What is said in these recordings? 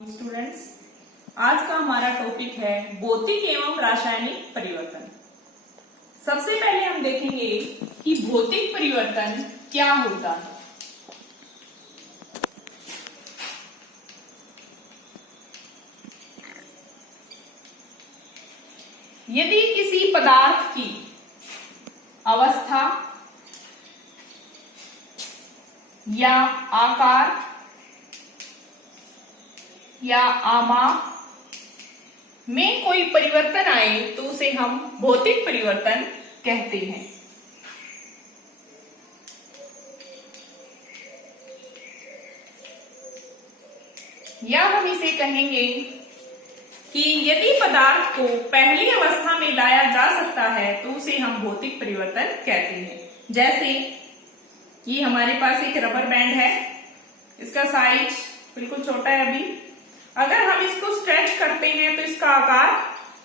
Students, आज का हमारा टॉपिक है भौतिक एवं रासायनिक परिवर्तन। सबसे पहले हम देखेंगे कि भौतिक परिवर्तन क्या होता है। यदि किसी पदार्थ की अवस्था या आकार या आमाप में कोई परिवर्तन आए तो उसे हम भौतिक परिवर्तन कहते हैं। या हम इसे कहेंगे कि यदि पदार्थ को पहली अवस्था में लाया जा सकता है तो उसे हम भौतिक परिवर्तन कहते हैं। जैसे ये हमारे पास एक रबर बैंड है, इसका साइज बिल्कुल छोटा है। अभी अगर हम इसको स्ट्रेच करते हैं तो इसका आकार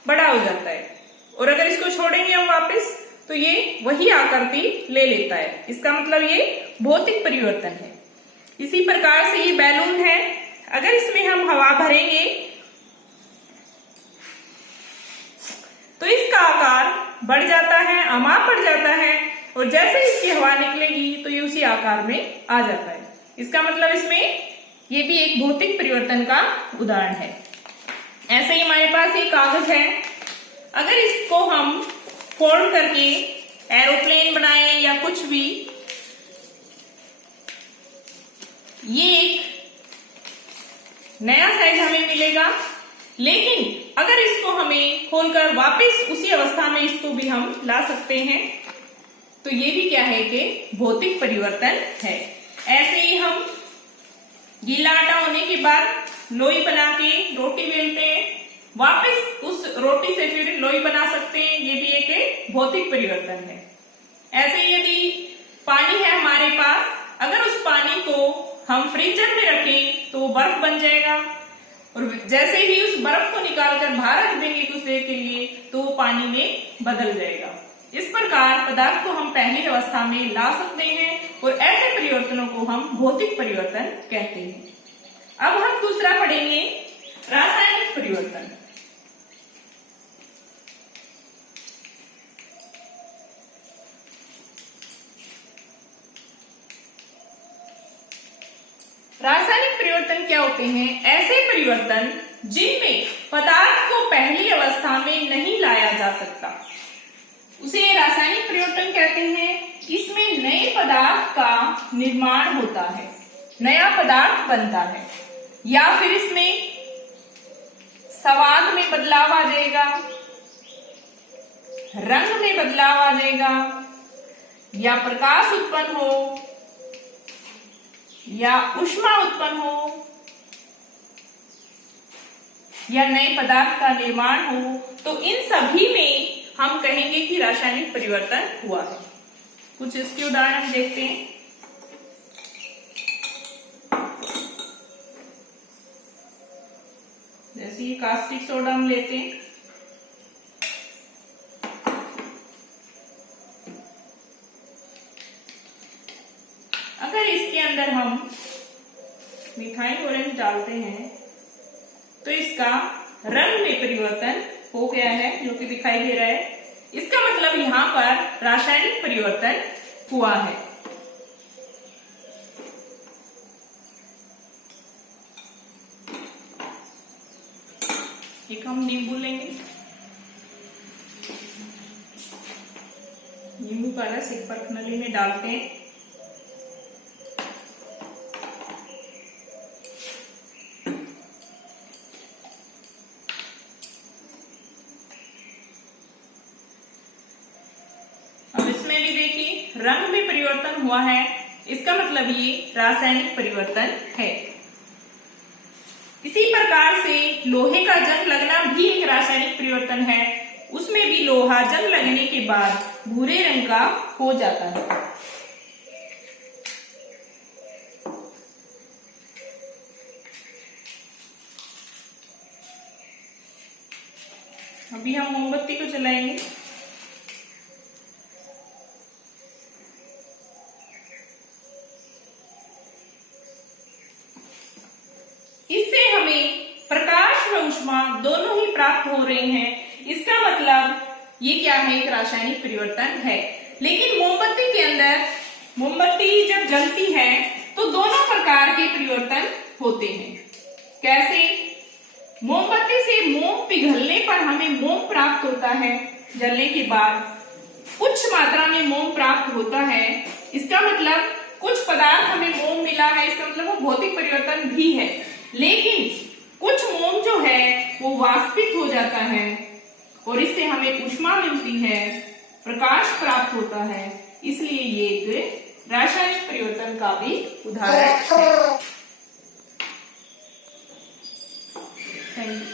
बड़ा हो जाता है, और अगर इसको छोड़ेंगे हम वापस तो ये वही आकृति ले लेता है। इसका मतलब ये भौतिक परिवर्तन है। इसी प्रकार से ये बैलून है, अगर इसमें हम हवा भरेंगे तो इसका आकार बढ़ जाता है, आमाप बढ़ जाता है, और जैसे इसकी हवा निकलेगी तो ये उसी आकार में आ जाता है। इसका मतलब इसमें ये भी एक भौतिक परिवर्तन का उदाहरण है। ऐसे ही हमारे पास एक कागज है, अगर इसको हम फोल्ड करके एरोप्लेन बनाए या कुछ भी, ये एक नया साइज हमें मिलेगा। लेकिन अगर इसको हमें खोलकर वापस उसी अवस्था में इसको भी हम ला सकते हैं, तो ये भी क्या है कि भौतिक परिवर्तन है। ऐसे ही हम गीला आटा होने के बाद लोई बना के रोटी बेलते हैं, वापस उस रोटी से फिर लोई बना सकते हैं, ये भी एक भौतिक परिवर्तन है। ऐसे ही यदि पानी है हमारे पास, अगर उस पानी को हम फ्रीजर में रखें तो वो बर्फ बन जाएगा, और जैसे ही उस बर्फ को निकालकर बाहर रख देंगे कुछ देर के लिए तो वो पानी में बदल जाएगा। इस प्रकार पदार्थ को हम पहली अवस्था में ला सकते हैं, और ऐसे परिवर्तनों को हम भौतिक परिवर्तन कहते हैं। अब हम दूसरा पढ़ेंगे, रासायनिक परिवर्तन। रासायनिक परिवर्तन क्या होते हैं? ऐसे परिवर्तन जिनमें पदार्थ को पहली अवस्था में नहीं लाया जा सकता, उसे रासायनिक परिवर्तन कहते हैं। इसमें नए पदार्थ का निर्माण होता है, नया पदार्थ बनता है, या फिर इसमें स्वाद में बदलाव आ जाएगा, रंग में बदलाव आ जाएगा, या प्रकाश उत्पन्न हो, या ऊष्मा उत्पन्न हो, या नए पदार्थ का निर्माण हो, तो इन सभी में हम कहेंगे कि रासायनिक परिवर्तन हुआ है। कुछ इसके उदाहरण हम देखते हैं। जैसे ये कास्टिक सोडा हम लेते हैं, अगर इसके अंदर हम मिथाइल ऑरेंज डालते हैं तो इसका रंग में परिवर्तन हो गया है, जो कि दिखाई दे रहा है। इसका मतलब यहां पर रासायनिक परिवर्तन हुआ है। एक हम नींबू लेंगे, नींबू का रस एक परखनली में डालते हैं, रंग में परिवर्तन हुआ है। इसका मतलब ये रासायनिक परिवर्तन है। इसी प्रकार से लोहे का जंग लगना भी एक रासायनिक परिवर्तन है। उसमें भी लोहा जंग लगने के बाद भूरे रंग का हो जाता है। अभी हम मोमबत्ती को जलाएंगे, इससे हमें ऊष्मा दोनों ही प्राप्त हो रहे हैं। इसका मतलब ये क्या है, एक रासायनिक परिवर्तन है। लेकिन मोमबत्ती के अंदर, मोमबत्ती जब जलती है तो दोनों प्रकार के परिवर्तन होते हैं। कैसे? मोमबत्ती से मोम पिघलने पर हमें मोम प्राप्त होता है, जलने के बाद उच्च मात्रा में मोम प्राप्त होता है। इसका मतलब कुछ पदार्थ हमें मोम मिला है, इसका मतलब वो भौतिक परिवर्तन भी है। लेकिन कुछ मोम जो है वो वाष्पित हो जाता है और इससे हमें ऊष्मा मिलती है, प्रकाश प्राप्त होता है। इसलिए ये एक रासायनिक परिवर्तन का भी उदाहरण है। Thank you.